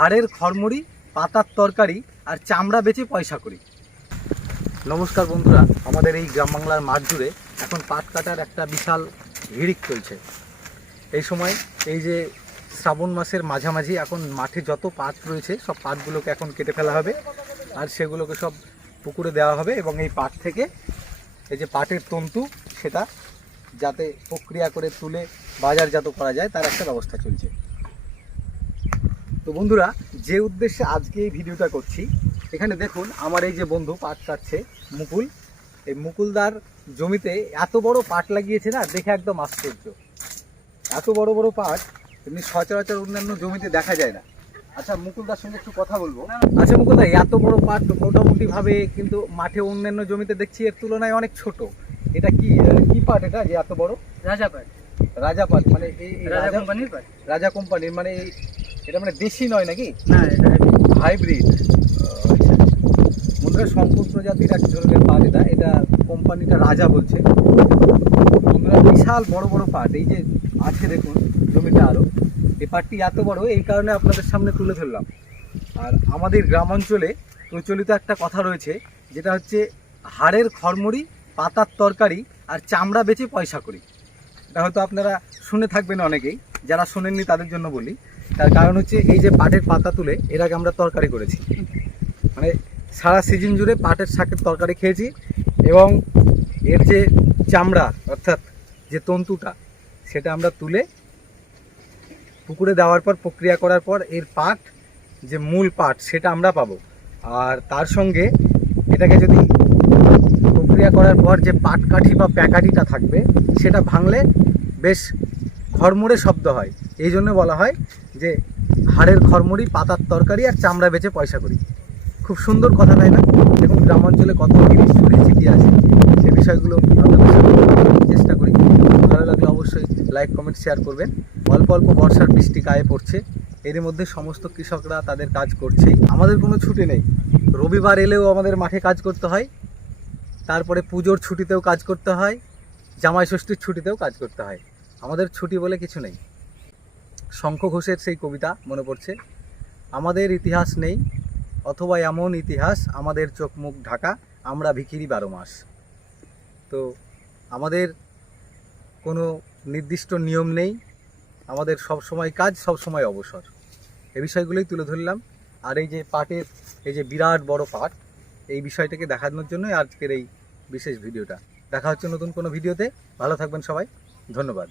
হাড়ের খড়মড়ি, পাতার তরকারি আর চামড়া বেচে পয়সা করি। নমস্কার বন্ধুরা, আমাদের এই গ্রাম বাংলার মাঠ জুড়ে এখন পাট কাটার একটা বিশাল হিড়িক চলছে। এই সময় এই যে শ্রাবণ মাসের মাঝামাঝি এখন মাঠে যত পাট রয়েছে সব পাটগুলোকে এখন কেটে ফেলা হবে আর সেগুলোকে সব পুকুরে দেওয়া হবে এবং এই পাট থেকে এই যে পাটের তন্তু সেটা যাতে প্রক্রিয়া করে তুলে বাজারজাত করা যায় তার একটা ব্যবস্থা চলছে। তো বন্ধুরা, যে উদ্দেশ্যে আজকে এই ভিডিওটা করছি, এখানে দেখুন আমার এই যে বন্ধু পাট কাটছে মুকুল, এই মুকুলদার জমিতে এত বড় পাট লাগিয়েছে না, দেখে একদম আশ্চর্য। এত বড় বড় পাট এমনি সচরাচর অন্যান্য জমিতে দেখা যায় না। আচ্ছা, মুকুলদার সঙ্গে একটু কথা বলবো। আচ্ছা মুকুলদা, এত বড় পাট মোটামুটি ভাবে কিন্তু মাঠে অন্যান্য জমিতে দেখছি এর তুলনায় অনেক ছোট। এটা কি কি পাট এটা যে এত বড়? রাজা পাট। রাজা পাট মানে এই রাজা কোম্পানির পাট। রাজা কোম্পানির মানে এটা মানে দেশি নয় নাকি? না, এটা হাইব্রিড। আচ্ছা, বন্ধুরা শঙ্কর প্রজাতির এক ধরনের পাট এটা, এটা কোম্পানিটা রাজা বলছে। বন্ধুরা বিশাল বড় বড় পাট এই যে আছে দেখুন জমিটা, আরও এই পাটটি এত বড় এই কারণে আপনাদের সামনে তুলে ধরলাম। আর আমাদের গ্রামাঞ্চলে প্রচলিত একটা কথা রয়েছে, যেটা হচ্ছে হাড়ের খড়মড়ি, পাতার তরকারি আর চামড়া বেচে পয়সা করি। এটা হয়তো আপনারা শুনে থাকবেন অনেকেই, যারা শোনেননি তাদের জন্য বলি। তার কারণ হচ্ছে এই যে পাটের পাতা তুলে এর আগে আমরা তরকারি করেছি, মানে সারা সিজন জুড়ে পাটের শাকের তরকারি খেয়েছি এবং এর যে চামড়া অর্থাৎ যে তন্তুটা সেটা আমরা তুলে পুকুরে দেওয়ার পর প্রক্রিয়া করার পর এর পাট যে মূল পাট সেটা আমরা পাবো। আর তার সঙ্গে এটাকে যদি প্রক্রিয়া করার পর যে পাটকাঠি বা প্যাকাঠিটা থাকবে সেটা ভাঙলে বেশ খড়মড়ে শব্দ হয়। এই জন্য বলা হয় যে হাড়ের খড়মড়ি, পাতার তরকারি আর চামড়া বেচে পয়সা করি। খুব সুন্দর কথা, তাই না? দেখুন গ্রামাঞ্চলে কত জিনিস ছড়িয়ে ছিটিয়ে আছে, সে বিষয়গুলো আপনাদের সাথে চেষ্টা করি। ভালো লাগলে অবশ্যই লাইক, কমেন্ট, শেয়ার করবেন। অল্প অল্প বর্ষার বৃষ্টি গায়ে পড়ছে, এর মধ্যে সমস্ত কৃষকরা তাদের কাজ করছেই। আমাদের কোনো ছুটি নেই, রবিবার এলেও আমাদের মাঠে কাজ করতে হয়, তারপরে পুজোর ছুটিতেও কাজ করতে হয়, জামাই ষষ্ঠীর ছুটিতেও কাজ করতে হয়। আমাদের ছুটি বলে কিছু নেই। শঙ্খ ঘোষের সেই কবিতা মনে পড়ছে, আমাদের ইতিহাস নেই অথবা এমন ইতিহাস আমাদের চোখ মুখ ঢাকা, আমরা ভিখিরি 12 মাস। তো আমাদের কোনো নির্দিষ্ট নিয়ম নেই, আমাদের সব সময় কাজ, সব সময় অবসর। এই বিষয়গুলোই তুলে ধরলাম। আর এই যে পাটের এই যে বিরাট বড় পাট, এই বিষয়টাকে দেখানোর জন্যই আজকের এই বিশেষ ভিডিওটা। দেখা হচ্ছে নতুন কোনো ভিডিওতে। ভালো থাকবেন সবাই, ধন্যবাদ।